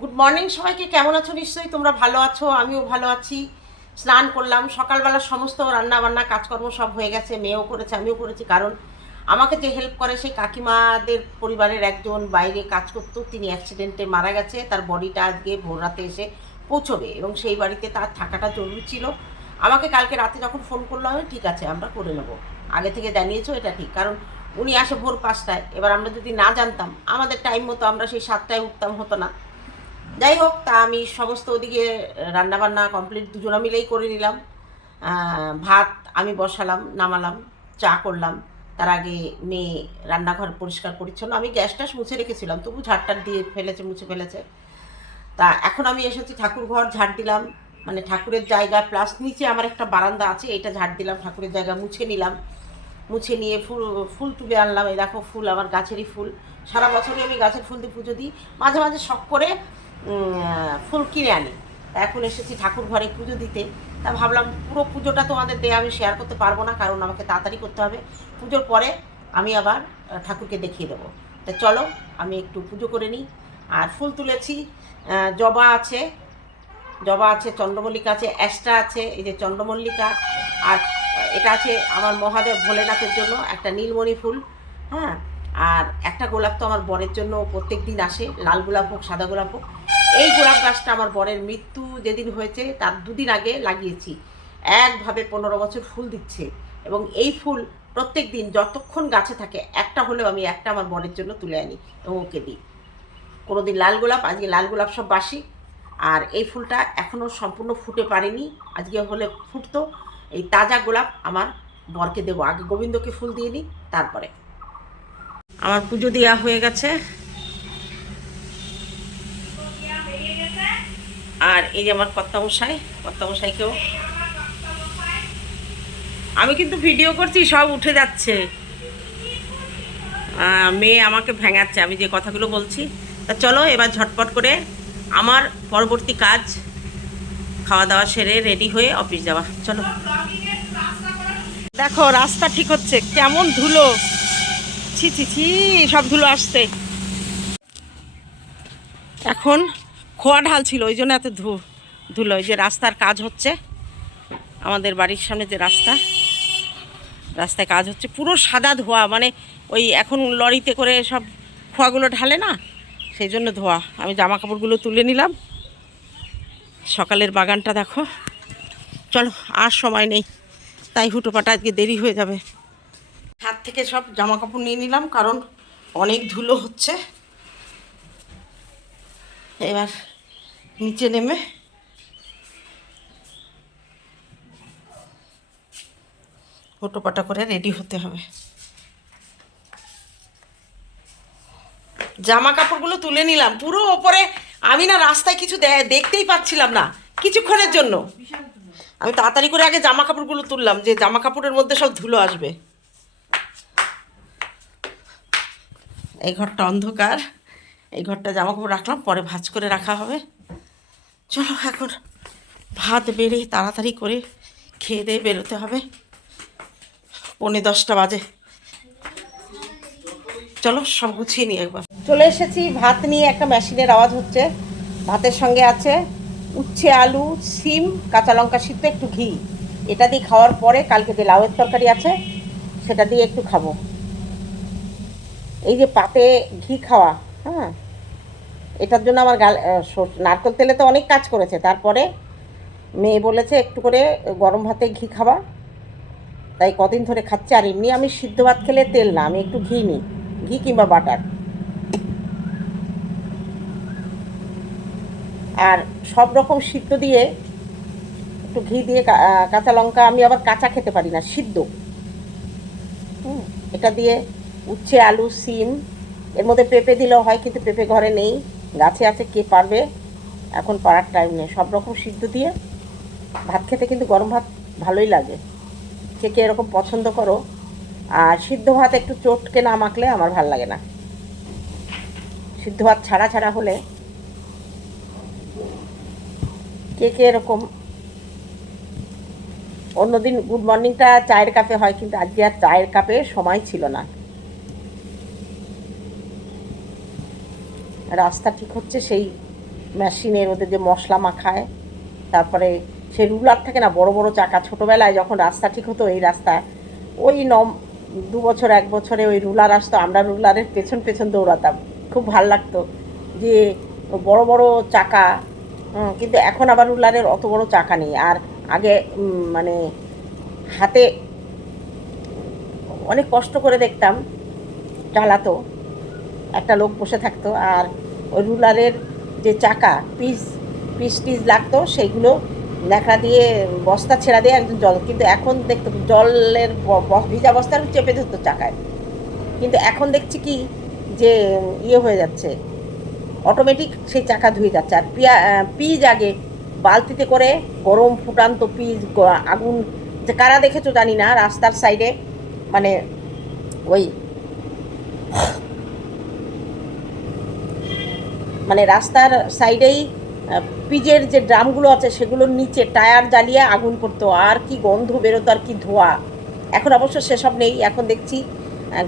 Good morning সবাইকে, কেমন আছো? নিশ্চয়ই তোমরা ভালো আছো, আমিও ভালো আছি। স্নান করলাম, সকালবেলা সমস্ত রান্না বান্না কাজকর্ম সব হয়ে গেছে, মেয়েও করেছে, আমিও করেছি। কারণ আমাকে যে হেল্প করে সেই কাকিমাদের পরিবারের একজন বাইরে কাজ করতো, তিনি অ্যাক্সিডেন্টে মারা গেছে, তার বডিটা আজকে ভোর রাতে এসে পৌঁছবে এবং সেই বাড়িতে তার থাকাটা জরুরি ছিল। আমাকে কালকে রাতে যখন ফোন করল, আমি ঠিক আছে, আমরা করে নেব। আগে থেকে জানিয়েছো, এটা ঠিক। কারণ উনি আসে ভোর পাঁচটায়। এবার আমরা যদি না জানতাম, আমাদের টাইম মতো আমরা সেই সাতটায় উঠতাম, হতো না। যাই হোক, তা আমি সমস্ত ওদিকে রান্নাবান্না কমপ্লিট দুজনা মিলেই করে নিলাম। ভাত আমি বসালাম, নামালাম, চা করলাম। তার আগে মেয়ে রান্নাঘর পরিষ্কার পরিচ্ছন্ন। আমি গ্যাস ট্যাস মুছে রেখেছিলাম, তবু ঝাড়টার দিয়ে ফেলেছে, মুছে ফেলেছে। তা এখন আমি এসেছি ঠাকুর ঘর, ঝাড় দিলাম। মানে ঠাকুরের জায়গা প্লাস নিচে আমার একটা বারান্দা আছে এটা ঝাড় দিলাম, ঠাকুরের জায়গা মুছে নিলাম। মুছে নিয়ে ফুল ফুল তুলে আনলাম। এই দেখো ফুল, আমার গাছেরই ফুল। সারা বছরই আমি গাছের ফুল দিয়ে পুজো দিই। মাঝে মাঝে শখ করে ফুল কিনে আনি। এখন এসেছি ঠাকুর ঘরে পুজো দিতে। তা ভাবলাম পুরো পুজোটা তোমাদের দিয়ে, আমি শেয়ার করতে পারব না, কারণ আমাকে তাড়াতাড়ি করতে হবে। পুজোর পরে আমি আবার ঠাকুরকে দেখিয়ে দেবো। তা চলো, আমি একটু পুজো করে নিই। আর ফুল তুলেছি জবা আছে। জবা আছে, চন্দ্রমল্লিকা আছে অ্যাস্ট্রা আছে, এই যে চন্দ্রমল্লিকা। আর এটা আছে আমার মহাদেব ভোলেনাথের জন্য একটা নীলমণি ফুল হ্যাঁ? আর একটা গোলাপ তো আমার বরের জন্য প্রত্যেক দিন আসে, লাল গোলাপ হোক, সাদা গোলাপ হোক। এই গোলাপ গাছটা আমার বরের মৃত্যু যেদিন হয়েছে, তার দুদিন আগে লাগিয়েছি। একভাবে পনেরো বছর ফুল দিচ্ছে এবং এই ফুল প্রত্যেক দিন যতক্ষণ গাছে থাকে, একটা হলেও আমি একটা আমার বরের জন্য তুলে আনি এবং ওকে দিই। কোনো দিন লাল গোলাপ, আজকে লাল গোলাপ সব বাসি। আর এই ফুলটা এখনও সম্পূর্ণ ফুটে পারেনি। আজকে হলে ফুটতো। এই তাজা গোলাপ আমার বরকে দেবো। আগে গোবিন্দকে ফুল দিয়ে নিই, তারপরে। আমার পুজো দেওয়া হয়ে গেছে। আর এই যে আমার কর্তামশাই, কর্তামশাইকেও। আমি কিন্তু ভিডিও করছি, সব উঠে যাচ্ছে। মেয়ে আমাকে ভেঙাচ্ছে, আমি যে কথাগুলো বলছি। তা চলো এবার ঝটপট করে আমার পরবর্তী কাজ খাওয়া দাওয়া সেরে রেডি হয়ে অফিস যাওয়া। চলো। দেখো, রাস্তা ঠিক হচ্ছে, কেমন ধুলো। ছি ছি ছি, সব ধুলো আসছে। এখন খোয়া ঢাল ছিল, ওই জন্য এত ধু ধুলো ওই যে রাস্তার কাজ হচ্ছে। আমাদের বাড়ির সামনে যে রাস্তা, রাস্তায় কাজ হচ্ছে। পুরো সাদা ধোয়া মানে ওই এখন লরিতে করে সব খোয়াগুলো ঢালে না, সেই জন্য ধোয়া। আমি জামা কাপড়গুলো তুলে নিলাম। সকালের বাগানটা দেখো। চলো, আর সময় নেই। তাই হুটোপাটা আজকে দেরি হয়ে যাবে। হাত থেকে সব জামা কাপড় নিয়ে নিলাম, কারণ অনেক ধুলো হচ্ছে। এবার নিচে নেমে। হুটোপাটা করে রেডি হতে হবে। জামা কাপড়গুলো তুলে নিলাম। পুরো ওপরে আমি না রাস্তায় কিছু দেখতেই পাচ্ছিলাম না কিছুক্ষণের জন্য। আমি তাড়াতাড়ি করে আগে জামা কাপড়গুলো তুললাম, যে জামা কাপড়ের মধ্যে সব ধুলো আসবে। এই ঘরটা অন্ধকার, এই ঘরটা জামা কাপড় রাখলাম, পরে ভাঁজ করে রাখা হবে। চলো এখন ভাত বেড়ে তাড়াতাড়ি করে খেয়ে দিয়ে বেরোতে হবে। পৌনে দশটা বাজে। চলো সব গুছিয়ে নিই একবার। চলে এসেছি, ভাত নিয়ে একটা মেশিনের আওয়াজ হচ্ছে। ভাতের সঙ্গে আছে উচ্ছে, আলু সিম কাঁচা লঙ্কা সিদ্ধ, একটু ঘি। এটা দিয়ে খাওয়ার পরে কালকে যে লাউয়ের তরকারি আছে, সেটা দিয়ে একটু খাব। এই যে পাতে ঘি খাওয়া হ্যাঁ? এটার জন্য আমার গাল নারকেল তেলে তো অনেক কাজ করেছে। তারপরে মেয়ে বলেছে একটু করে গরম ভাতে ঘি খাওয়া। তাই কদিন ধরে খাচ্ছে। আর এমনি আমি সিদ্ধ ভাত খেলে তেল না, আমি একটু ঘি নিই। ঘি কিংবা বাটার। আর সব রকম সিদ্ধ দিয়ে একটু ঘি দিয়ে কাঁচা লঙ্কা, আমি আবার কাঁচা খেতে পারি না, সিদ্ধ। এটা দিয়ে উচ্ছে, আলু, সিম, এর মধ্যে পেঁপে দিলেও হয়, কিন্তু পেঁপে ঘরে নেই। গাছে আছে, কে পারবে? এখন পারার টাইম নেই। সব রকম সিদ্ধ দিয়ে ভাত খেতে কিন্তু গরম ভাত ভালোই লাগে। কে কে এরকম পছন্দ করো। আর সিদ্ধ ভাত একটু চটকে না মাখলে আমার ভালো লাগে না। সিদ্ধ ভাত ছাড়া ছাড়া হলে কে কে এরকম অন্যদিন গুড মর্নিংটা চায়ের কাপে হয়, কিন্তু আজকে আর চায়ের কাপে সময় ছিল না। রাস্তা ঠিক হচ্ছে, সেই মেশিনের ওদের যে মশলা মাখায়, তারপরে সেই রুলার থাকে না, বড় বড় চাকা, ছোটোবেলায় যখন রাস্তা ঠিক হতো এই রাস্তা, ওই নম, দু বছর, এক বছরে ওই রুলার আসতো, আমরা রুলারের পেছন পেছন দৌড়াতাম। খুব ভালো লাগতো যে বড় বড় চাকা কিন্তু এখন আবার রুলারের অত বড় চাকা নেই। আর আগে মানে হাতে অনেক কষ্ট করে দেখতাম, চালাতো। একটা লোক বসে থাকতো আর ওই রুলারের যে চাকা, পিস পিস টিস লাগতো সেইগুলো ন্যাকড়া দিয়ে বস্তা ছেড়া দিয়ে একজন জল, কিন্তু এখন দেখতো জলের ভিজা বস্তার চেপে ধরতো চাকায়। কিন্তু এখন দেখছি কি যে ইয়ে হয়ে যাচ্ছে অটোমেটিক সেই চাকা ধুয়ে যাচ্ছে। আর পিয়া, পিজ আগে বালতিতে করে গরম ফুটান্ত পিজ আগুন, যে কারা দেখেছ জানি না, রাস্তার সাইডে মানে ওই মানে রাস্তার সাইডেই পিজের যে ড্রামগুলো আছে সেগুলোর নিচে টায়ার জ্বালিয়ে আগুন করতো। আর কি গন্ধ বেরোতো আর কি ধোয়া। এখন অবশ্য সেসব নেই। এখন দেখছি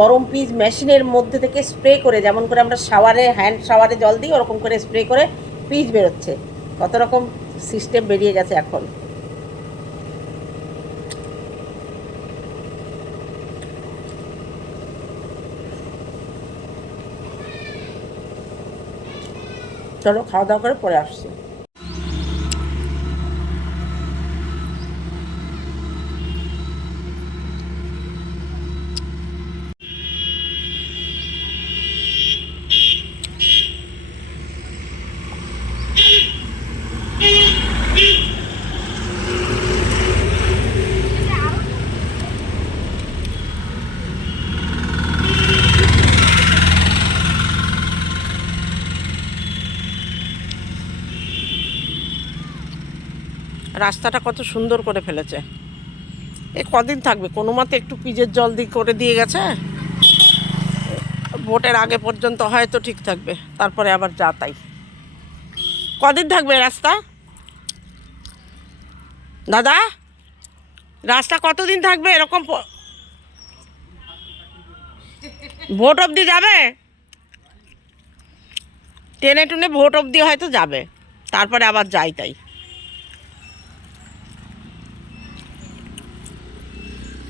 গরম পিজ মেশিনের মধ্যে থেকে স্প্রে করে, যেমন করে আমরা শাওয়ারে, হ্যান্ড শাওয়ারে জল দিই, ওরকম করে স্প্রে করে পিজ বেরোচ্ছে। কত রকম সিস্টেম বেরিয়ে গেছে এখন। চলো খাওয়া দাওয়া করে পরে আসছি। রাস্তাটা কত সুন্দর করে ফেলেছে। এ কদিন থাকবে? কোনো মতে একটু পিজের জল দিয়ে করে দিয়ে গেছে? ভোটের আগে পর্যন্ত হয়তো ঠিক থাকবে, তারপরে আবার যা তাই। কদিন থাকবে রাস্তা? দাদা, রাস্তা কতদিন থাকবে? এরকম ভোট অবধি যাবে? টেনে টুনে ভোট অবধি হয়তো যাবে, তারপরে আবার যাই তাই।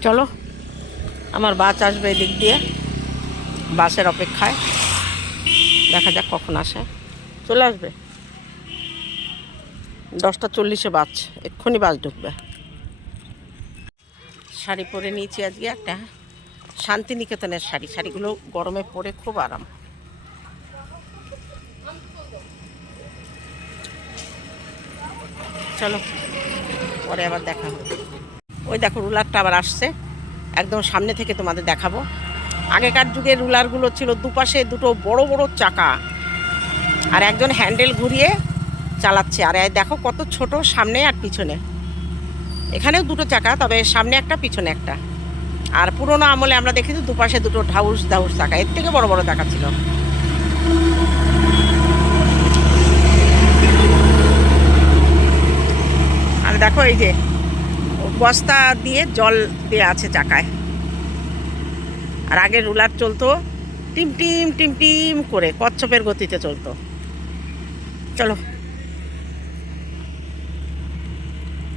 চলো, আমার বাস আসবে এদিক দিয়ে, বাসের অপেক্ষায়। দেখা যাক কখন আসে। চলে আসবে? দশটা চল্লিশে বাস এক্ষুনি বাস ঢুকবে। শাড়ি পরে নিয়েছি আজকে একটা শান্তিনিকেতনের শাড়ি। শাড়িগুলো গরমে পরে খুব আরাম। চলো, পরে আবার দেখা হবে। ওই দেখো রুলারটা আবার আসছে। একদম সামনে থেকে তোমাদের দেখাবো। আগেকার যুগের রুলারগুলো ছিল দুপাশে দুটো বড় বড় চাকা। আর একজন হ্যান্ডেল ঘুরিয়ে চালাচ্ছে। আর দেখো কত ছোট সামনে আর পিছনে। এখানেও দুটো চাকা, তবে সামনে একটা, পিছনে একটা। আর পুরোনো আমলে আমরা দেখেছি দুপাশে দুটো ঢাউস ঢাউস চাকা। এর থেকে বড় বড় চাকা ছিল। আর দেখো এই যে বস্তা দিয়ে জল দেওয়া আছে চাকায়। আর আগে রুলার চলতো, টিম টিম টিম টিম করে কচ্ছপের গতিতে চলতো। চলো।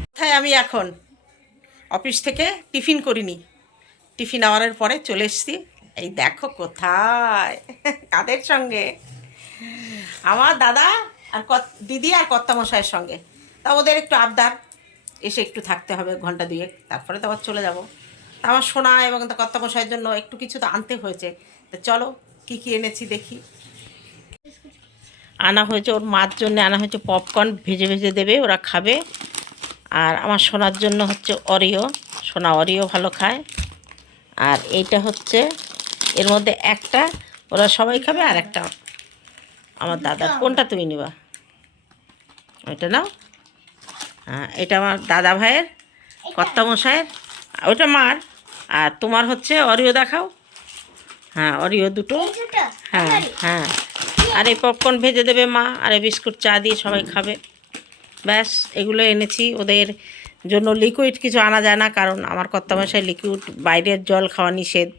কোথায় আমি এখন? অফিস থেকে টিফিন করিনি। টিফিন আওয়ারের পরে চলে এসেছি। এই দেখো কোথায়? কাদের সঙ্গে? আমার দাদা আর দিদি আর কর্তামশাইয়ের সঙ্গে। তা ওদের একটু আবদার। এসে একটু থাকতে হবে ঘণ্টা দুয়েক, তারপরে তো আবার চলে যাব। আমার সোনা এবং কর্তামশাইয়ের জন্য একটু কিছু তো আনতে হয়েছে। তো চলো, কি কি এনেছি দেখি। আনা হয়েছে, ওর মার জন্য আনা হয়েছে পপকর্ন ভেজে ভেজে দেবে, ওরা খাবে। আর আমার সোনার জন্য হচ্ছে অরিও সোনা অরিও ভালো খায়। আর এইটা হচ্ছে, এর মধ্যে একটা, ওরা সবাই খাবে আর একটা। আমার দাদা কোনটা তুমি নিবা? ওইটা নাও। এটা আমার দাদা ভাইয়ের কর্তামশাইয়ের ওইটা মার। আর তোমার হচ্ছে অরিও দেখাও। হ্যাঁ অরিও দুটো। হ্যাঁ হ্যাঁ। আর এই পপকর্ন ভেজে দেবে মা আর এই বিস্কুট চা দিয়ে সবাই খাবে। ব্যাস এগুলো এনেছি। ওদের জন্য লিকুইড কিছু আনা যায় না কারণ আমার কর্তামশাই লিকুইড বাইরের জল খাওয়া নিষেধ।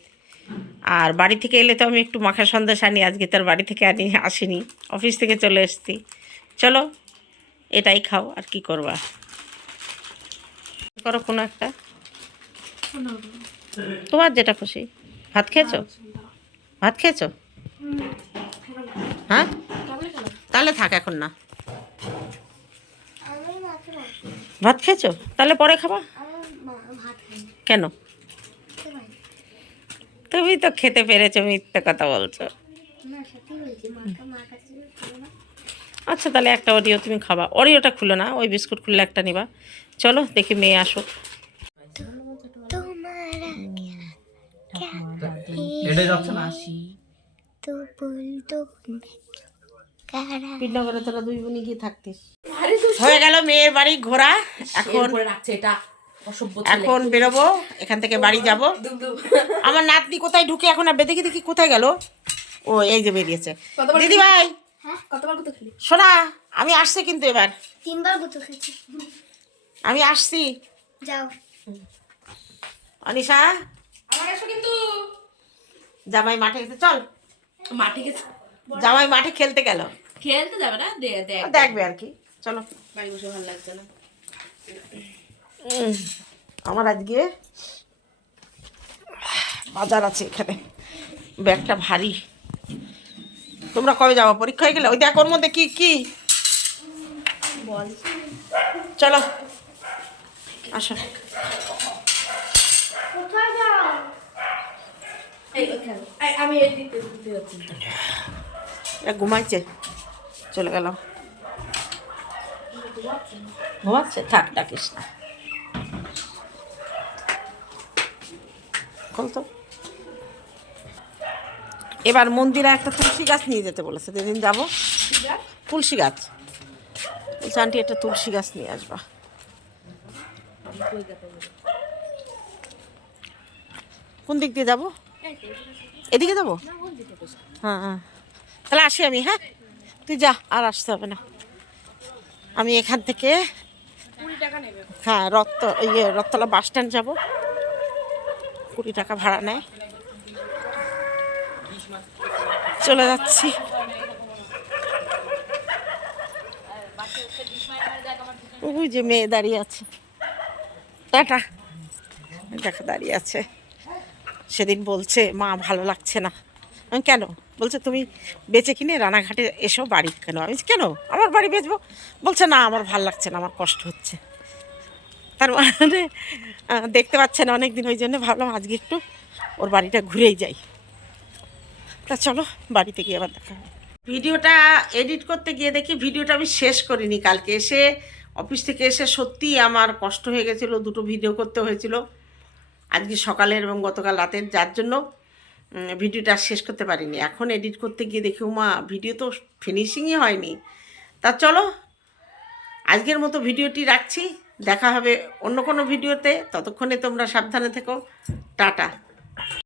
আর বাড়ি থেকে এলে তো আমি একটু মাখা সন্দেশ আনি আজকে তার বাড়ি থেকে আনি আসিনি। অফিস থেকে চলে এসছি। চলো এটাই খাও আর কি করবা? করো কোনো একটা। তোমার যেটা খুশি। ভাত খেয়েছো? ভাত খেয়েছো? হ্যাঁ? তাহলে থাক এখন না। ভাত খেয়েছো? তাহলে পরে খাবা। কেন? তুমি তো খেতে পেরেছ মিথ্যে কথা বলছো। আচ্ছা তাহলে একটা অরিও তুমি খাবা। অরিওটা খুলো না ওই বিস্কুট খুললে একটা নিবা। চলো দেখি মেয়ে আসুক। তোরা দুই বোনই গিয়ে থাকতিস। হয়ে গেল মেয়ের বাড়ি ঘোরা। এখন এটা এখন বেরোবো এখান থেকে বাড়ি যাব। আমার নাতনি কোথায় ঢুকে এখন আর দেখি দেখি কোথায় গেল? ও এই যে বেরিয়েছে। দিদি ভাই! কতবার কত খেলি? শোনা আমি আসছি কিন্তু এবার। তিনবার গুতো খেয়েছি। আমি আসছি। যাও। অনিশা? আমার এসো কিন্তু। জামাই মাঠে গেছে চল। মাঠে গেছে। জামাই মাঠে খেলতে গেল। খেলতে যাবে না? দেখ দেখবে আর কি। চলো। বাড়ি বসে ভালো লাগছে না। আমার আজকে বাজার আছে এখানে। ব্যাগটা ভারী। তোমরা কবে যাব? পরীক্ষা হয়ে গেলে? ওই দেখ ওর মধ্যে কি কি? বল চলো। আসো। ঘুমাইছে চলে গেলাম। ঘুমাচ্ছে? থাক ডাকিস না। খোল তো। এবার মন্দিরে একটা তুলসী গাছ নিয়ে যেতে বলেছে। যেদিন যাব, তুলসী গাছ। বলছে একটা তুলসী গাছ নিয়ে আসবা। কোন দিক দিয়ে যাব? এদিকে যাব? হ্যাঁ হ্যাঁ। তাহলে আসি আমি হ্যাঁ? তুই যা, আর আসতে হবে না। আমি এখান থেকে হ্যাঁ রক্ত ইয়ে রক্তলা বাস স্ট্যান্ড যাব। কুড়ি টাকা ভাড়া নেয়। চলে যাচ্ছি। ওই যে মেয়ে দাঁড়িয়ে আছে। টাটা। দেখো, দাঁড়িয়ে আছে। সেদিন বলছে, মা, ভালো লাগছে না। আমি, কেন? বলছে, তুমি বেচে কিনে রানাঘাটে এসো, বাড়ি কেন? আমি কেন? আমার বাড়ি বেচবো? বলছে, না, আমার ভালো লাগছে না, আমার কষ্ট হচ্ছে। তার মানে দেখতে পাচ্ছে না অনেক দিন ওই জন্য ভাবলাম আজকে একটু ওর বাড়িটা ঘুরেই যাই। তা চলো বাড়িতে গিয়ে আবার দেখা ভিডিওটা এডিট করতে গিয়ে দেখি, ভিডিওটা আমি শেষ করিনি কালকে। এসে অফিস থেকে এসে সত্যিই আমার কষ্ট হয়ে গেছিল, দুটো ভিডিও করতে হয়েছিল। আজকে সকালের এবং গতকাল রাতের, যার জন্য ভিডিওটা শেষ করতে পারিনি। এখন এডিট করতে গিয়ে দেখি মা ভিডিও তো ফিনিশিংই হয়নি। তা চলো, আজকের মতো ভিডিওটি রাখছি। দেখা হবে অন্য কোনো ভিডিওতে। ততক্ষণে তোমরা সাবধানে থেকো। টাটা।